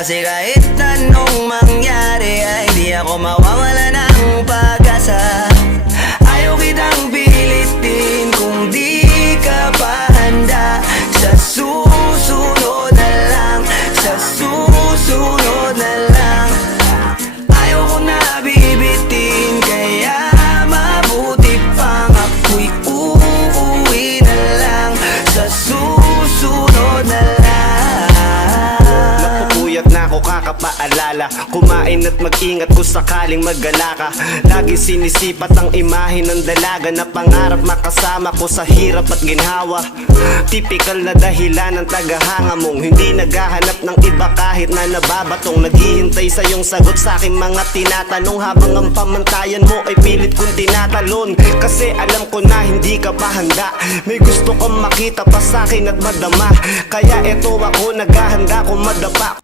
Kasi kahit anong mangyari ay di ako mawawala ng pag-asa. Ayaw kitang pilitin kung di ka pa handa. Sa susunod na lang, sa susunod na lang. Ayaw ko na bibitin, kaya mabuti pang ako'y uuwi na lang. Sa susunod na lang. Napupuyat na ako kakapaalala, kumain at mag-ingat kung sakaling maggala ka. Lagi sinisipat ang imahe ng dalaga na pangarap makasama ko sa hirap at ginhawa. Typical na dahilan ng tagahanga mong hindi naghahanap ng iba kahit na nababatong. Naghihintay sa iyong sagot sa aking mga tinatanong, habang ang pamantayan mo ay pilit kong tinatalon. Kasi alam ko na hindi ka pa handa, may gusto kang makita pa sa akin at madama. Kaya eto ako naghahanda kung madapa